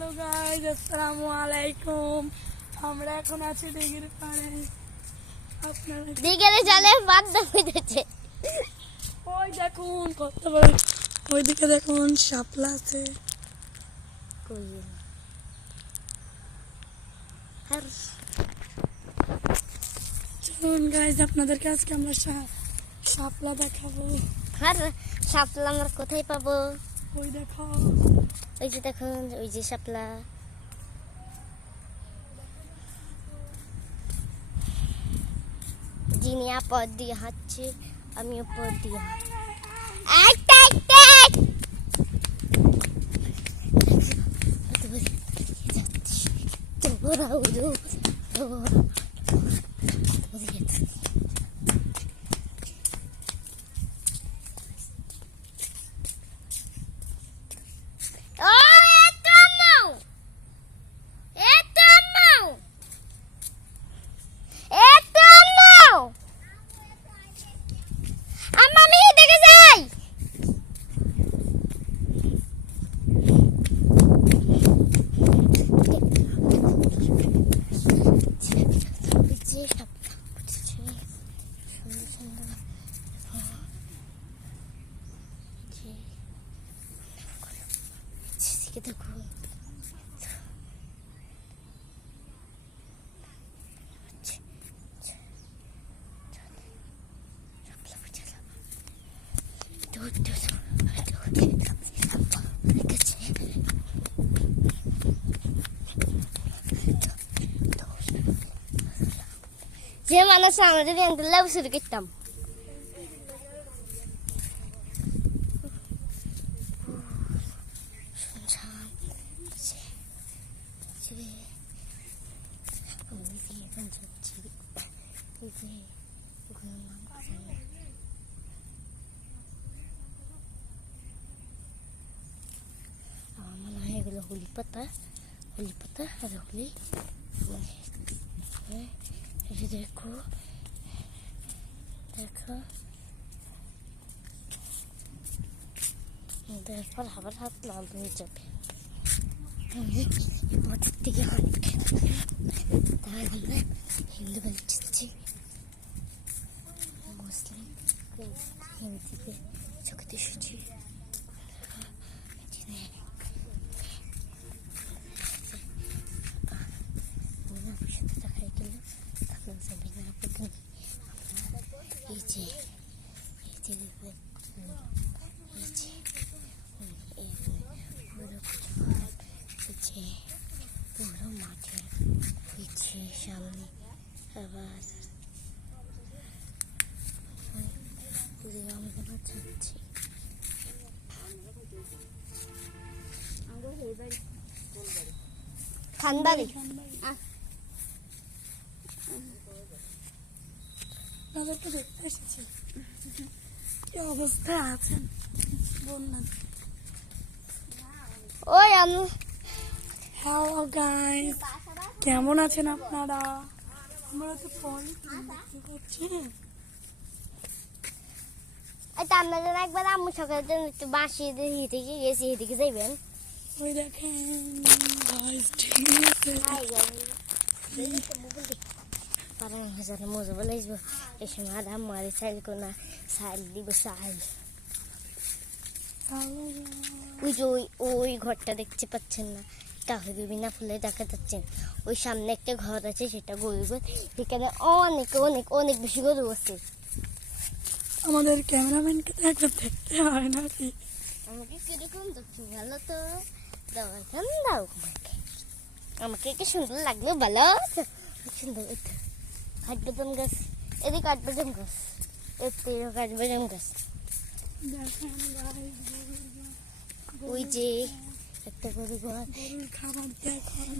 Hello guys, আসসালামু আলাইকুম। আমরা এখন আছি দিঘির পাড়ে। আপনারা দিঘির জলে বাদা হইতেছে। ওই দেখুন কত বড়, ওইদিকে দেখুন শাপলা আছে। চলুন গাইস, আপনাদেরকে আজকে আমরা শাপলা দেখাবো। আর শাপলা আমরা কোথায় পাবো? ওই দেখো, ওই যে দেখুন, ওই যে শাপলা। জিনিয়া পথ দিয়ে হাঁটছে, আমিও পথ দিয়ে দেখুন। যে মানুষ আমাদের লেবু শুরু করতাম। এগুলো হলি পাতা আর হলি। দেখো দেখো, তারপর আবার হাত লাল হয়ে যাবে। পথের দিকে অনেক তাহলে আমরা হিন্দু বাড়িছি, মুসলিম হিন্দিতে চোখতে এসেছি। দেখাই গেল তখন যাবে না। এই যে পুরো মাঠের পিছিয়ে সামনে আবার আমরা যাচ্ছি। খানবাড়ি আপনাদেরকে দেখতে এসেছি কি অবস্থায় আছেন বন্যা। ওই আমি হ্যালো গাইস, কেমন আছেন আপনারা? আমরা তো পরে দেখতে পাচ্ছি। আপনাদের একবার আম্মু সকালের জন্য একটু বাঁশি এদিকে গেছি, এদিকে যাইবেন। ওই দেখেন গাইস, ঠিক আছে। মজা বলে আসবো এই সময় আর আম্মারে চাইল কোনা চাইল দিব চাইল। ওই যে ওই ঘরটা দেখতে পাচ্ছেন না, কাহিনী বিনা ফুলে দেখা যাচ্ছেন। ওই সামনে একটা ঘর আছে, সেটা গরু ঘর। এখানে অনেক অনেক অনেক বেশি গরু আছে। আমাদের ক্যামেরাম্যানকে তো একবার দেখতে হয় নাকি? আমাকে কিরকম দেখছি ভালো তো, দাও এখন দাও আমাকে কি সুন্দর লাগলো ভালো সুন্দর। কাঠবাদাম গাছ, এদিকে কাঠবাদাম গাছ, এতে কাঠবাদাম গাছ। ওই যে একটা গরু ঘর, খাবার দেখুন।